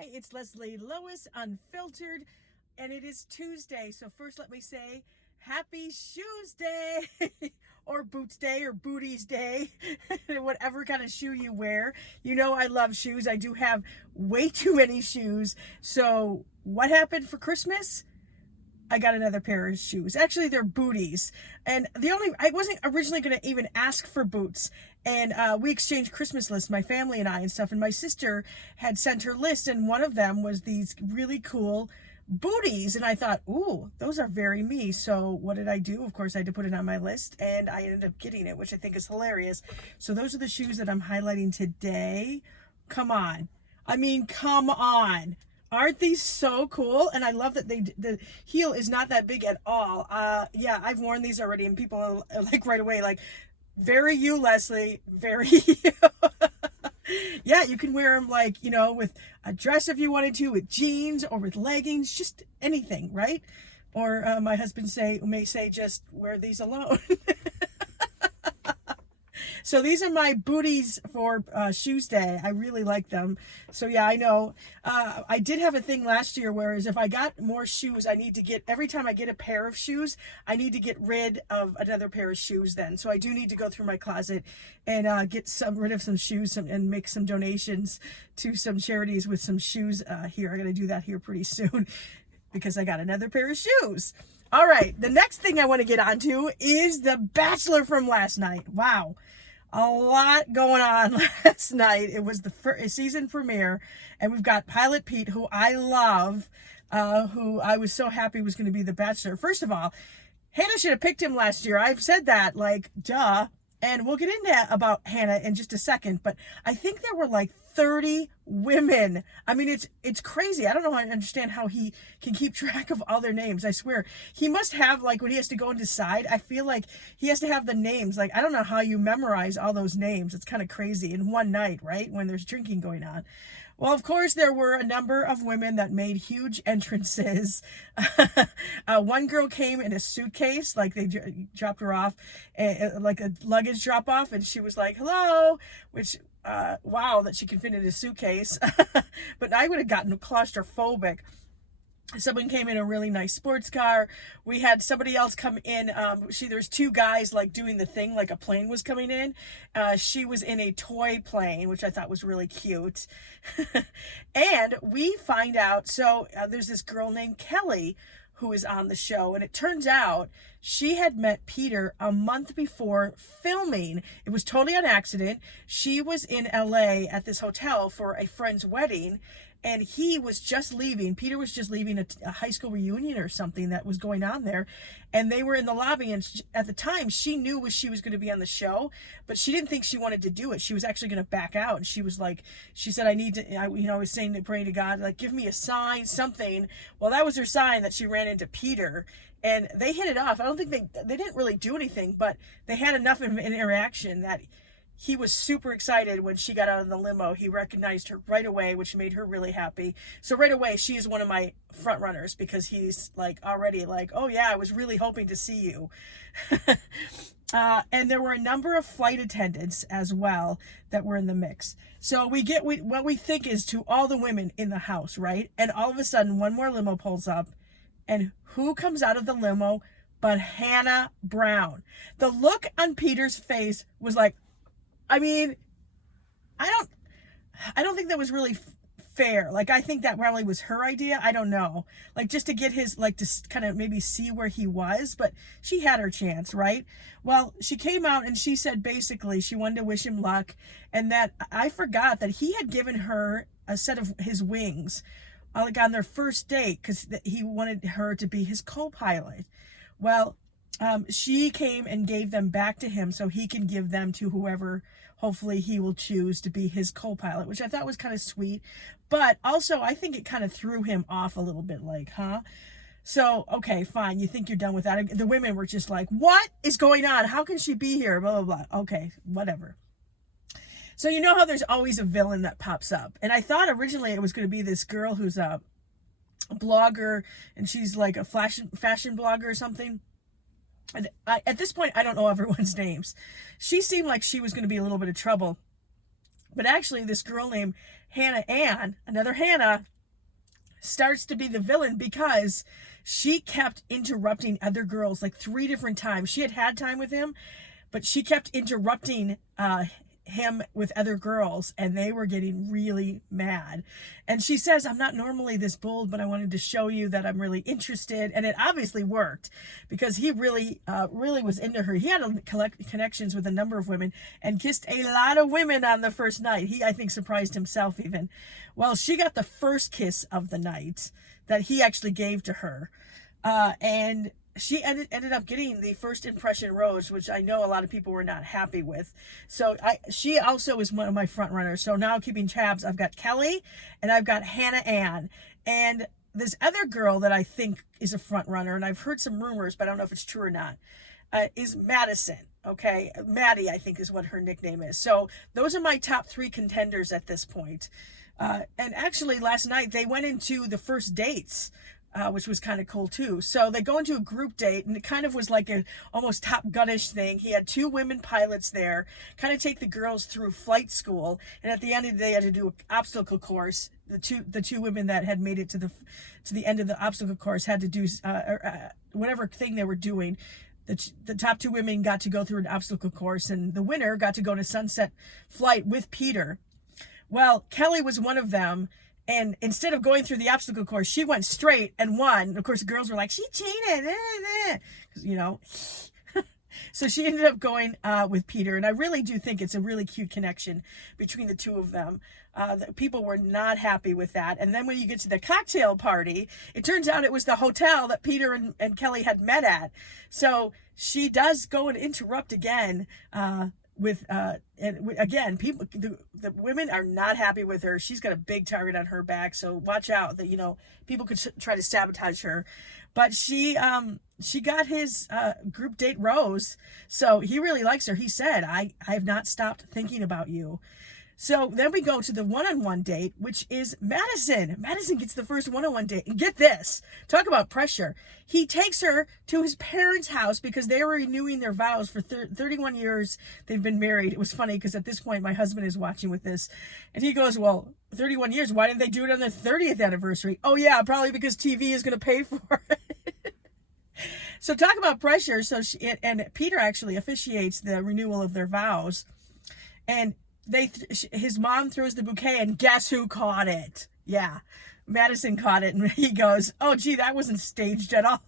Hi, it's Leslie Lois, Unfiltered, and it is Tuesday. So first let me say happy Shoesday or Boots Day or Booties Day, whatever kind of shoe you wear. You know I love shoes. I do have way too many shoes. So what happened for Christmas? I got another pair of shoes. Actually, they're booties. And I wasn't originally going to even ask for boots. And we exchanged Christmas lists, my family and I and stuff. And my sister had sent her list, and one of them was these really cool booties. And I thought, ooh, those are very me. So what did I do? Of course, I had to put it on my list, and I ended up getting it, which I think is hilarious. So those are the shoes that I'm highlighting today. Come on. I mean, come on. Aren't these so cool? And I love that the heel is not that big at all. Yeah, I've worn these already, and people are like right away, like, very you, Leslie, very you. Yeah, you can wear them like, with a dress if you wanted to, with jeans or with leggings, just anything, right? Or my husband may say, just wear these alone. So these are my booties for Shoesday. I really like them. So yeah, I know. I did have a thing last year, whereas if I got more shoes, every time I get a pair of shoes, I need to get rid of another pair of shoes then. So I do need to go through my closet and get rid of some shoes and make some donations to some charities with some shoes here. I got to do that here pretty soon because I got another pair of shoes. All right, the next thing I want to get onto is the Bachelor from last night. Wow. A lot going on last night. It was the season premiere, and we've got Pilot Pete, who I love, who I was so happy was going to be the Bachelor. First of all, Hannah should have picked him last year. I've said that, like, duh. And we'll get into about Hannah in just a second, but I think there were like 30 women. I mean, it's crazy. I don't know how I understand how he can keep track of all their names. I swear. He must have, like, when he has to go and decide, I feel like he has to have the names. Like, I don't know how you memorize all those names. It's kind of crazy in one night, right? When there's drinking going on. Well, of course, there were a number of women that made huge entrances. One girl came in a suitcase, like they dropped her off, like a luggage drop off, and she was like, hello, which, wow, that she can fit in a suitcase. But I would have gotten claustrophobic. Someone came in a really nice sports car. We had somebody else come in. There's two guys like doing the thing, like a plane was coming in. She was in a toy plane, which I thought was really cute. And we find out, there's this girl named Kelly who is on the show. And it turns out she had met Peter a month before filming. It was totally on accident. She was in LA at this hotel for a friend's wedding, and he was just leaving. Peter was just leaving a high school reunion or something that was going on there. And they were in the lobby. And at the time, she knew she was going to be on the show, but she didn't think she wanted to do it. She was actually going to back out. And she was like, she said, I was saying, praying to God, like, give me a sign, something. Well, that was her sign that she ran into Peter. And they hit it off. I don't think they didn't really do anything, but they had enough of an interaction that he was super excited when she got out of the limo. He recognized her right away, which made her really happy. So right away, she is one of my front runners because he's like already like, oh yeah, I was really hoping to see you. And there were a number of flight attendants as well that were in the mix. So what we think is to all the women in the house, right? And all of a sudden, one more limo pulls up, and who comes out of the limo but Hannah Brown? The look on Peter's face was like, I mean, I don't think that was really fair. Like, I think that probably was her idea. I don't know. Like, just to get his, like, to kind of maybe see where he was, but she had her chance, right? Well, she came out and she said basically she wanted to wish him luck, and that I forgot that he had given her a set of his wings, like on their first date, because he wanted her to be his co-pilot. Well, she came and gave them back to him so he can give them to whoever hopefully he will choose to be his co-pilot, which I thought was kind of sweet. But also, I think it kind of threw him off a little bit, like, huh? So, okay, fine. You think you're done with that. The women were just like, what is going on? How can she be here? Blah, blah, blah. Okay, whatever. So you know how there's always a villain that pops up. And I thought originally it was going to be this girl who's a blogger, and she's like a fashion blogger or something. And at this point, I don't know everyone's names. She seemed like she was going to be a little bit of trouble. But actually, this girl named Hannah Ann, another Hannah, starts to be the villain because she kept interrupting other girls like 3 different times. She had time with him, but she kept interrupting him with other girls, and they were getting really mad. And she says, I'm not normally this bold, but I wanted to show you that I'm really interested. And it obviously worked because he really was into her. He had connections with a number of women and kissed a lot of women on the first night. He, I think, surprised himself even. Well, she got the first kiss of the night that he actually gave to her. And she ended up getting the first impression rose, which I know a lot of people were not happy with. So she also is one of my front runners. So now keeping tabs, I've got Kelly and I've got Hannah Ann. And this other girl that I think is a front runner, and I've heard some rumors, but I don't know if it's true or not, is Madison. Okay, Maddie, I think is what her nickname is. So those are my top 3 contenders at this point. And actually last night they went into the first dates, which was kind of cool too. So they go into a group date, and it kind of was like a almost Top Gun-ish thing. He had 2 women pilots there, kind of take the girls through flight school, and at the end of the day, had to do an obstacle course. The two women that had made it to the end of the obstacle course had to do whatever thing they were doing. The top 2 women got to go through an obstacle course, and the winner got to go to Sunset Flight with Peter. Well, Kelly was one of them. And instead of going through the obstacle course, she went straight and won. And of course, the girls were like, she cheated, you know. So she ended up going with Peter. And I really do think it's a really cute connection between the 2 of them. The people were not happy with that. And then when you get to the cocktail party, it turns out it was the hotel that Peter and Kelly had met at. So she does go and interrupt again and again, people, the women are not happy with her. She's got a big target on her back, so watch out that, you know, people could try to sabotage her. But she got his group date rose, so he really likes her. He said, I have not stopped thinking about you. So then we go to the one-on-one date, which is Madison. Madison gets the first one-on-one date. And get this, talk about pressure. He takes her to his parents' house because they were renewing their vows for 31 years. They've been married. It was funny because at this point, my husband is watching with this. And he goes, well, 31 years, why didn't they do it on the 30th anniversary? Oh, yeah, probably because TV is going to pay for it. So talk about pressure. So and Peter actually officiates the renewal of their vows. And his mom throws the bouquet, and guess who caught it? Yeah, Madison caught it, and he goes, oh, gee, that wasn't staged at all.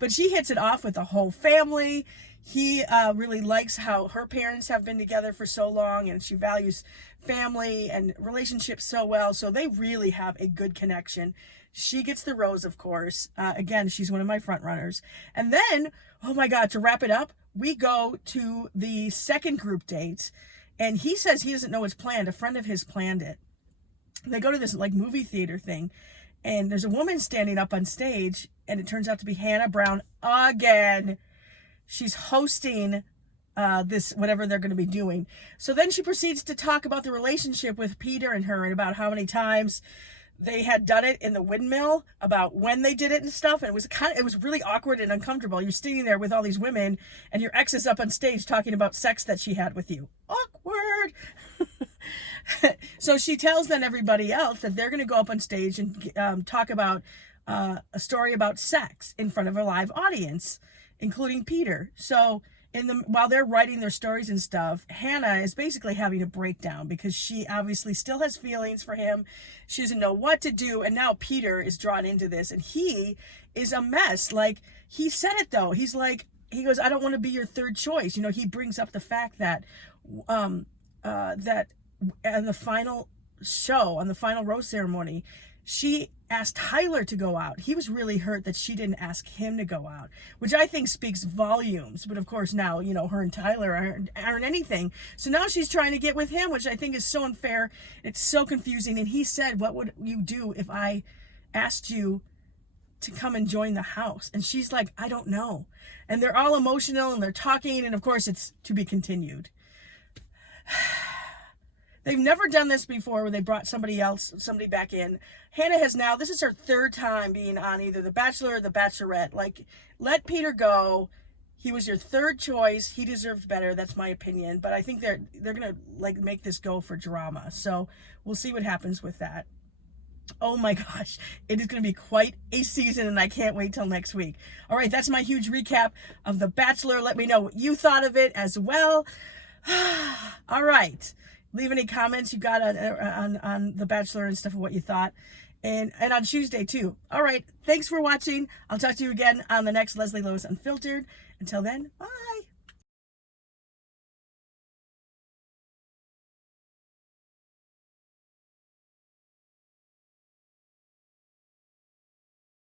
But she hits it off with the whole family. He really likes how her parents have been together for so long, and she values family and relationships so well. So they really have a good connection. She gets the rose, of course. Again, she's one of my front runners. And then, oh my God, to wrap it up, we go to the second group date. And he says he doesn't know what's planned. A friend of his planned it. They go to this like movie theater thing, and there's a woman standing up on stage, and it turns out to be Hannah Brown again. She's hosting this, whatever they're going to be doing. So then she proceeds to talk about the relationship with Peter and her, and about how many times they had done it in the windmill, about when they did it and stuff. And it was really awkward and uncomfortable. You're standing there with all these women, and your ex is up on stage talking about sex that she had with you. Awkward. So she tells then everybody else that they're going to go up on stage and talk about a story about sex in front of a live audience, including Peter. So while they're writing their stories and stuff, Hannah is basically having a breakdown because she obviously still has feelings for him. She doesn't know what to do. And now Peter is drawn into this, and he is a mess. Like, he said it though. He goes, I don't want to be your third choice. You know, he brings up the fact that, that on the final show, on the final rose ceremony, she asked Tyler to go out. He was really hurt that she didn't ask him to go out, which I think speaks volumes. But of course now, you know, her and Tyler aren't anything. So now she's trying to get with him, which I think is so unfair. It's so confusing. And he said, what would you do if I asked you to come and join the house? And she's like, I don't know. And they're all emotional and they're talking. And of course it's to be continued. They've never done this before where they brought somebody back in. Hannah has now, this is her 3rd time being on either The Bachelor or The Bachelorette. Like, let Peter go. He was your third choice. He deserved better. That's my opinion. But I think they're gonna like make this go for drama. So we'll see what happens with that. Oh my gosh, it is going to be quite a season, and I can't wait till next week. All right, that's my huge recap of The Bachelor. Let me know what you thought of it as well. All right, leave any comments you got on The Bachelor and stuff of what you thought. And on Shoesday too. All right, thanks for watching. I'll talk to you again on the next Leslie Lois Unfiltered. Until then, bye.